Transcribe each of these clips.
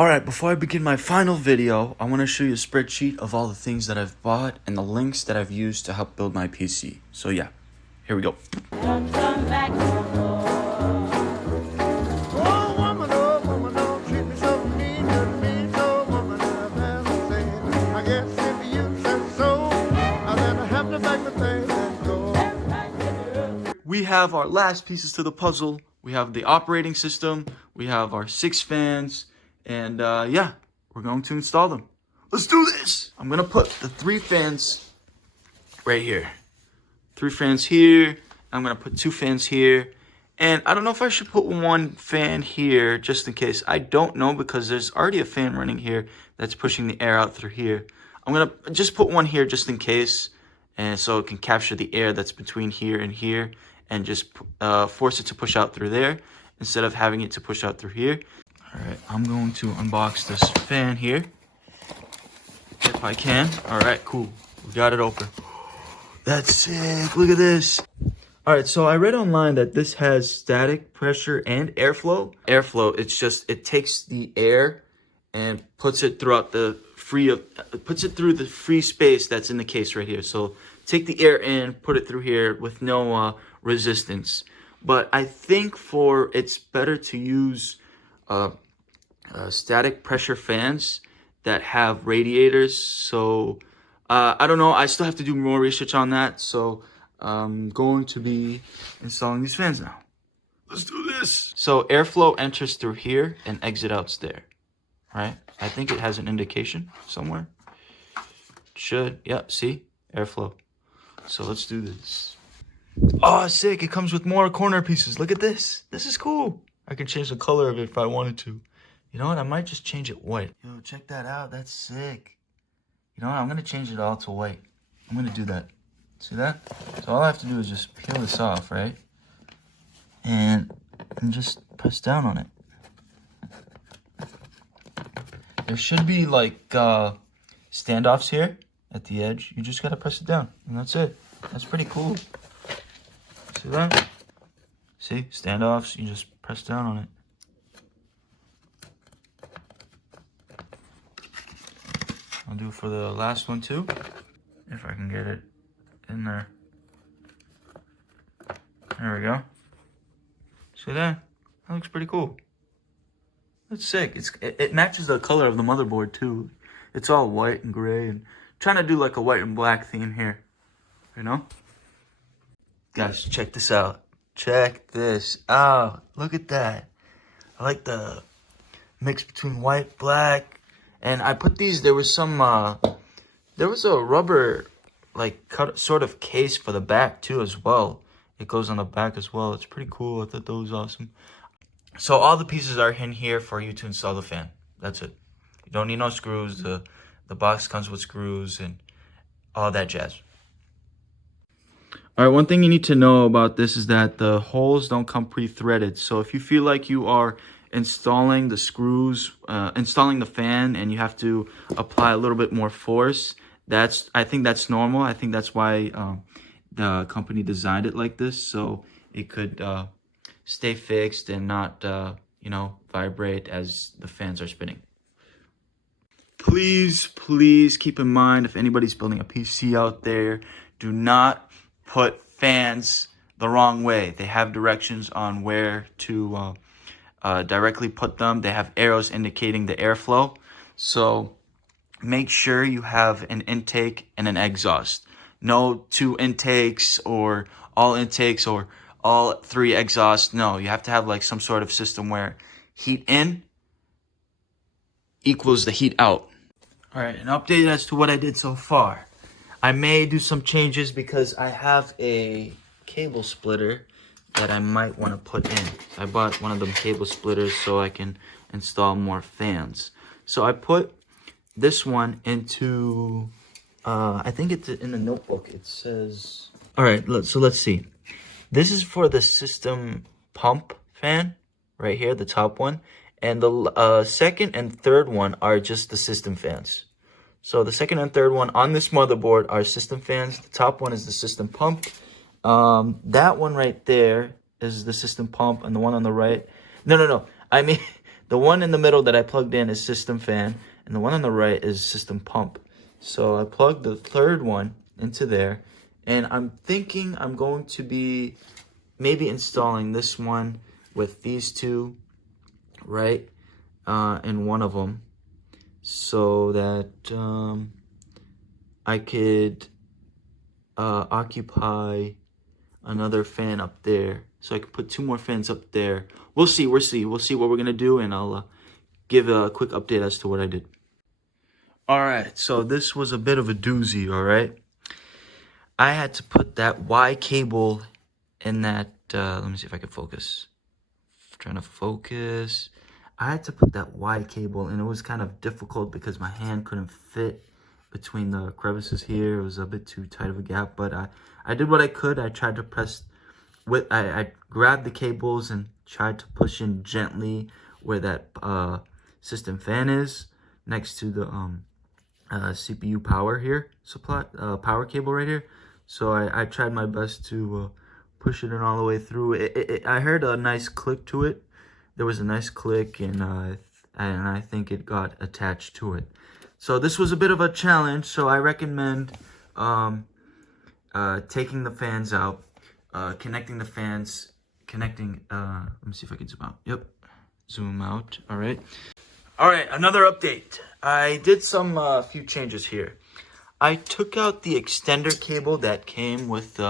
Alright, before I begin my final video, I want to show you a spreadsheet of all the things that I've bought and the links that I've used to help build my PC. So yeah, here we go. We have our last pieces to the puzzle. We have the operating system, we have our 6 fans, and yeah, we're going to install them. Let's do this! I'm gonna put the 3 fans right here. 3 fans here, I'm gonna put 2 fans here, and I don't know if I should put 1 fan here just in case. I don't know because there's already a fan running here that's pushing the air out through here. I'm gonna just put 1 here just in case, and so it can capture the air that's between here and here, and just force it to push out through there instead of having it to push out through here. All right, I'm going to unbox this fan here if I can. All right, cool. We got it open. That's sick. Look at this. All right, so I read online that this has static pressure and airflow. Airflow, it's just it takes the air and puts it throughout the through the free space that's in the case right here. So take the air in, put it through here with no resistance. But I think it's better to use static pressure fans that have radiators. So I don't know, I still have to do more research on that. So I'm going to be installing these fans now. Let's do this. So airflow enters through here and exit out there, right? I think it has an indication somewhere. Should, yep, see, airflow. So let's do this. Oh, sick, it comes with more corner pieces. Look at this. This is cool. I can change the color of it if I wanted to. You know what, I might just change it white. Yo, check that out, that's sick. You know what, I'm gonna change it all to white. I'm gonna do that. See that? So all I have to do is just peel this off, right? And just press down on it. There should be like standoffs here at the edge. You just gotta press it down, and that's it. That's pretty cool. See that? See, standoffs, you just press down on it. I'll do it for the last one too, if I can get it in there. There we go. See that? That looks pretty cool. That's sick. It matches the color of the motherboard too. It's all white and gray, and trying to do like a white and black theme here, you know? Guys, check this out. Check this out. Look at that. I like the mix between white, black, and I put these. There was some. There was a rubber, like cut sort of case for the back too as well. It goes on the back as well. It's pretty cool. I thought that was awesome. So all the pieces are in here for you to install the fan. That's it. You don't need no screws. The box comes with screws and all that jazz. All right, one thing you need to know about this is that the holes don't come pre-threaded. So if you feel like you are installing the screws, installing the fan, and you have to apply a little bit more force, I think that's normal. I think that's why the company designed it like this, so it could stay fixed and not, you know, vibrate as the fans are spinning. Please, please keep in mind, if anybody's building a PC out there, do not put fans the wrong way. They have directions on where to directly put them. They have arrows indicating the airflow. So make sure you have an intake and an exhaust. No 2 intakes or all intakes or all 3 exhausts. No, you have to have like some sort of system where heat in equals the heat out. All right, an update as to what I did so far. I may do some changes because I have a cable splitter that I might want to put in. I bought one of them cable splitters so I can install more fans. So I put this one into, I think it's in the notebook. It says, all right, so let's see. This is for the system pump fan right here, the top one. And the second and third one are just the system fans. So the second and third one on this motherboard are system fans. The top one is the system pump. That one right there is the system pump, and the one on the right. No. I mean, The one in the middle that I plugged in is system fan, and the one on the right is system pump. So I plugged the third one into there, and I'm thinking I'm going to be maybe installing this one with these two, right, in one of them, so that I could occupy another fan up there, so I can put 2 more fans up there. We'll see what we're gonna do, and I'll give a quick update as to what I did. All right, so this was a bit of a doozy. All right, I had to put that Y cable in that. Let me see if I can focus. Trying to focus. I had to put that Y cable, and it was kind of difficult because my hand couldn't fit between the crevices here. It was a bit too tight of a gap, but I did what I could. I tried to press with, I grabbed the cables and tried to push in gently where that system fan is, next to the CPU power here, supply power cable right here. So I tried my best to push it in all the way through. I heard a nice click to it. There was a nice click, and I think it got attached to it. So this was a bit of a challenge. So I recommend taking the fans out, connecting the fans, let me see if I can zoom out. Yep, zoom out. All right. Another update. I did some few changes here. I took out the extender cable that came with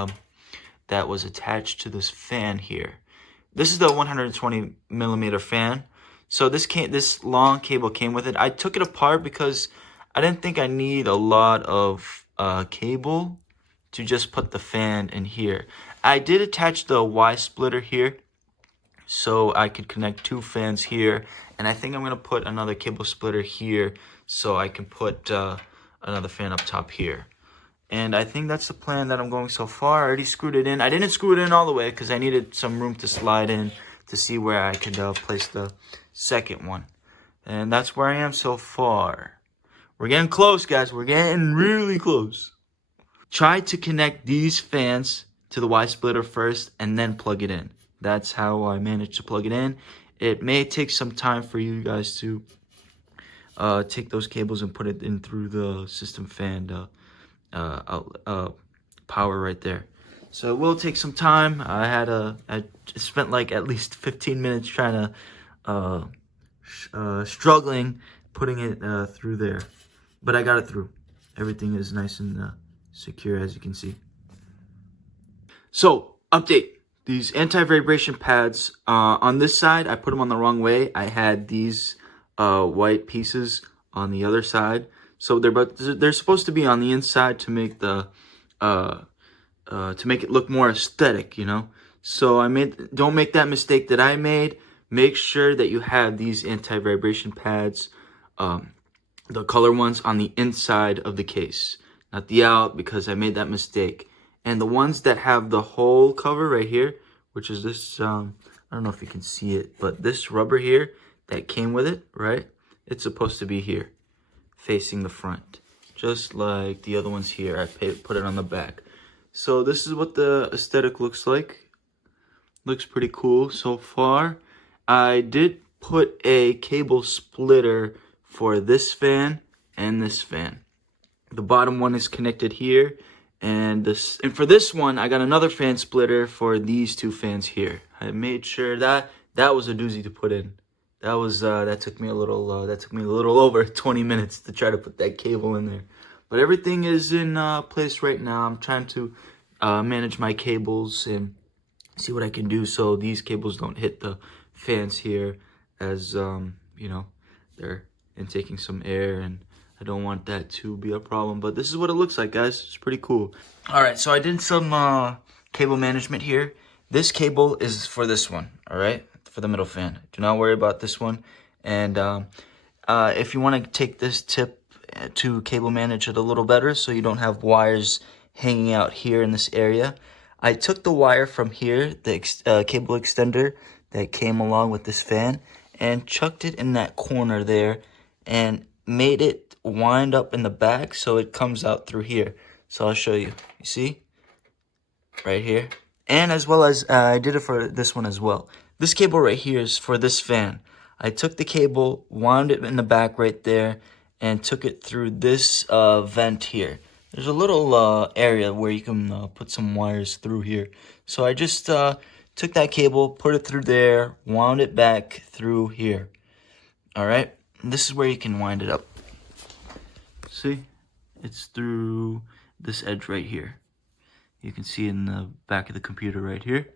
that was attached to this fan here. This is the 120 millimeter fan. So this long cable came with it. I took it apart because I didn't think I need a lot of cable to just put the fan in here. I did attach the Y splitter here, so I could connect 2 fans here, and I think I'm gonna put another cable splitter here so I can put another fan up top here. And I think that's the plan that I'm going so far. I already screwed it in. I didn't screw it in all the way because I needed some room to slide in to see where I could place the second one. And that's where I am so far. We're getting close, guys. We're getting really close. Try to connect these fans to the Y splitter first and then plug it in. That's how I managed to plug it in. It may take some time for you guys to take those cables and put it in through the system fan power right there. So it will take some time. I spent like at least 15 minutes trying to struggling putting it through there, but I got it through. Everything is nice and secure, as you can see. So update. These anti-vibration pads, on this side, I put them on the wrong way. I had these white pieces on the other side. So they're supposed to be on the inside to make the to make it look more aesthetic, you know. So don't make that mistake that I made. Make sure that you have these anti-vibration pads, the color ones, on the inside of the case, not the out, because I made that mistake. And the ones that have the whole cover right here, which is this, I don't know if you can see it, but this rubber here that came with it, right? It's supposed to be here, facing the front, just like the other ones here. I put it on the back. So this is what the aesthetic looks like. Looks pretty cool so far. I did put a cable splitter for this fan and this fan. The bottom one is connected here, and for this one, I got another fan splitter for these 2 fans here. I made sure that was a doozy to put in. That took me a little over 20 minutes to try to put that cable in there. But everything is in place right now. I'm trying to manage my cables and see what I can do so these cables don't hit the fans here, as you know, they're intaking some air, and I don't want that to be a problem. But this is what it looks like, guys. It's pretty cool. All right, so I did some cable management here. This cable is for this one, all right, for the middle fan. Do not worry about this one. And if you want to take this tip to cable manage it a little better so you don't have wires hanging out here in this area, I took the wire from here, the cable extender that came along with this fan, and chucked it in that corner there and made it wind up in the back so it comes out through here. So I'll show you. You see? Right here. And as well as I did it for this one as well. This cable right here is for this fan. I took the cable, wound it in the back right there, and took it through this vent here. There's a little area where you can put some wires through here. So I just took that cable, put it through there, wound it back through here. All right, and this is where you can wind it up. See, it's through this edge right here. You can see in the back of the computer right here.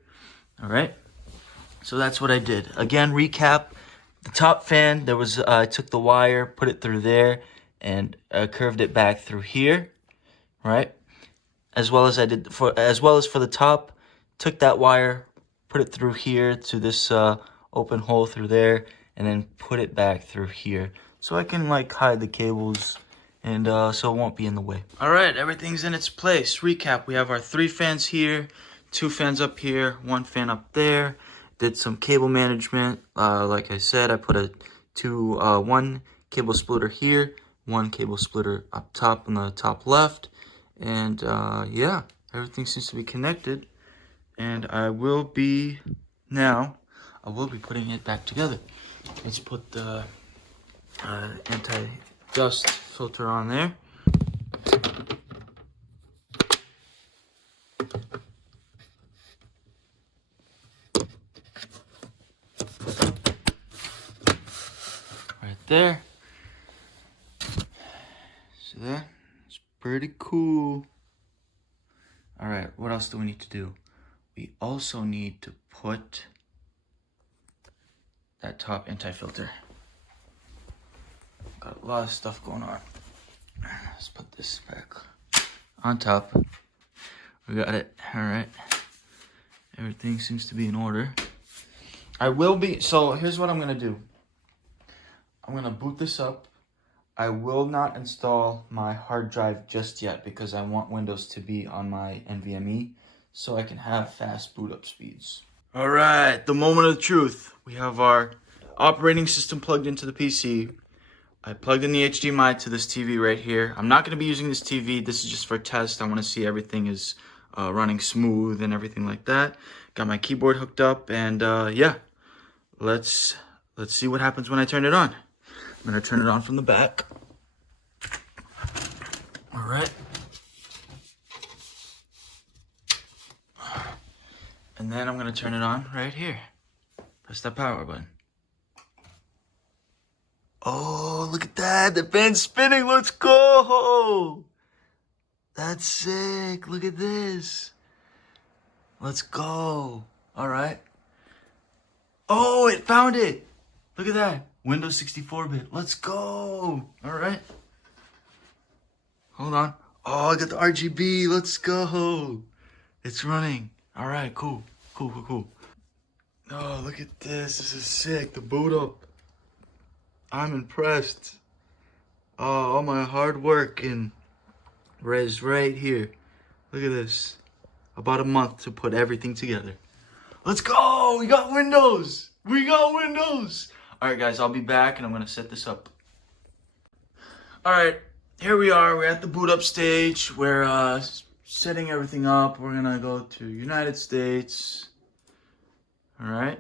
All right, so that's what I did. Again, recap. The top fan, there was I took the wire, put it through there, and curved it back through here, right? As well as for the top, took that wire, put it through here to this open hole through there, and then put it back through here, so I can like hide the cables, and so it won't be in the way. All right, everything's in its place. Recap: we have our 3 fans here, 2 fans up here, 1 fan up there. Did some cable management. Like I said, I put one cable splitter here, 1 cable splitter up top on the top left, and yeah, everything seems to be connected. And I will be putting it back together. Let's put the anti-dust filter on there. There. See that? It's pretty cool. All right, what else do we need to do? We also need to put that top anti-filter. Got a lot of stuff going on. Let's put this back on top. We got it. All right. Everything seems to be in order. So here's what I'm gonna do. I'm going to boot this up. I will not install my hard drive just yet because I want Windows to be on my NVMe so I can have fast boot up speeds. All right, the moment of truth. We have our operating system plugged into the PC. I plugged in the HDMI to this TV right here. I'm not going to be using this TV. This is just for test. I want to see everything is running smooth and everything like that. Got my keyboard hooked up, and yeah, let's see what happens when I turn it on. I'm going to turn it on from the back. All right. And then I'm going to turn it on right here. Press that power button. Oh, look at that. The fan's spinning. Let's go. That's sick. Look at this. Let's go. All right. Oh, it found it. Look at that. Windows 64-bit. Let's go. All right. Hold on. Oh, I got the RGB. Let's go. It's running. All right, cool. Cool. Oh, look at this. This is sick. The boot up. I'm impressed. Oh, all my hard work and res right here. Look at this. About a month to put everything together. Let's go. We got Windows. All right, guys, I'll be back, and I'm going to set this up. All right, here we are. We're at the boot up stage. We're setting everything up. We're going to go to United States. All right.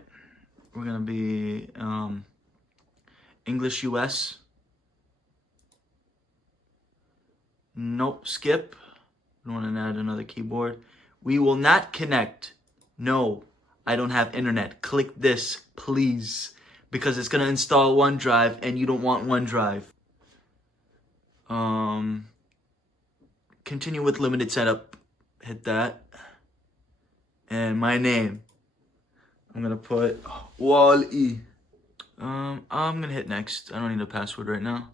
We're going to be English US. Nope, skip. We don't want to add another keyboard. We will not connect. No, I don't have internet. Click this, please. Because it's going to install OneDrive, and you don't want OneDrive. Continue with limited setup. Hit that. And my name. I'm going to put Wall-E. I'm going to hit next. I don't need a password right now.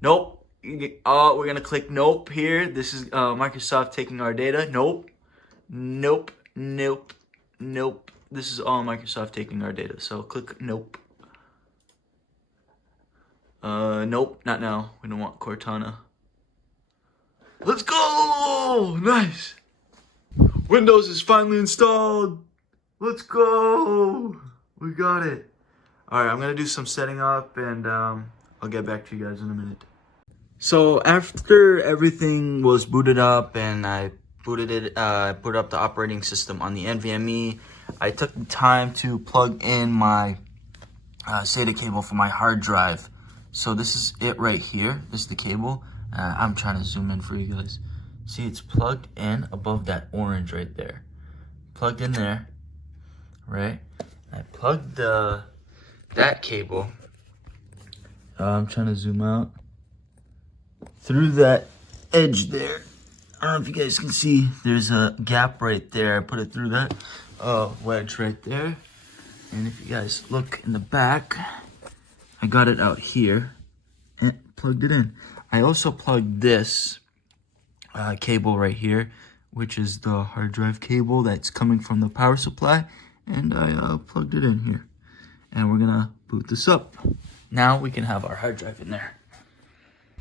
Nope. We're going to click nope here. This is Microsoft taking our data. Nope. This is all Microsoft taking our data. So click nope. Nope, not now. We don't want Cortana. Let's go! Nice! Windows is finally installed. Let's go! We got it. Alright, I'm gonna do some setting up, and I'll get back to you guys in a minute. So after everything was booted up and I booted up the operating system on the NVMe, I took the time to plug in my SATA cable for my hard drive. So this is it right here. This is the cable. I'm trying to zoom in for you guys. See, it's plugged in above that orange right there. Plugged in there, right? I plugged that cable. I'm trying to zoom out. Through that edge there. I don't know if you guys can see. There's a gap right there. I put it through that wedge right there. And if you guys look in the back, I got it out here and plugged it in. I also plugged this cable right here, which is the hard drive cable that's coming from the power supply, and I plugged it in here. And we're gonna boot this up. Now we can have our hard drive in there.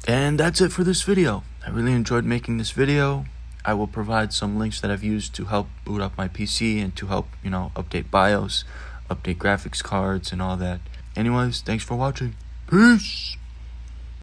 And that's it for this video. I really enjoyed making this video. I will provide some links that I've used to help boot up my PC and to help, update BIOS, update graphics cards and all that. Anyways, thanks for watching. Peace!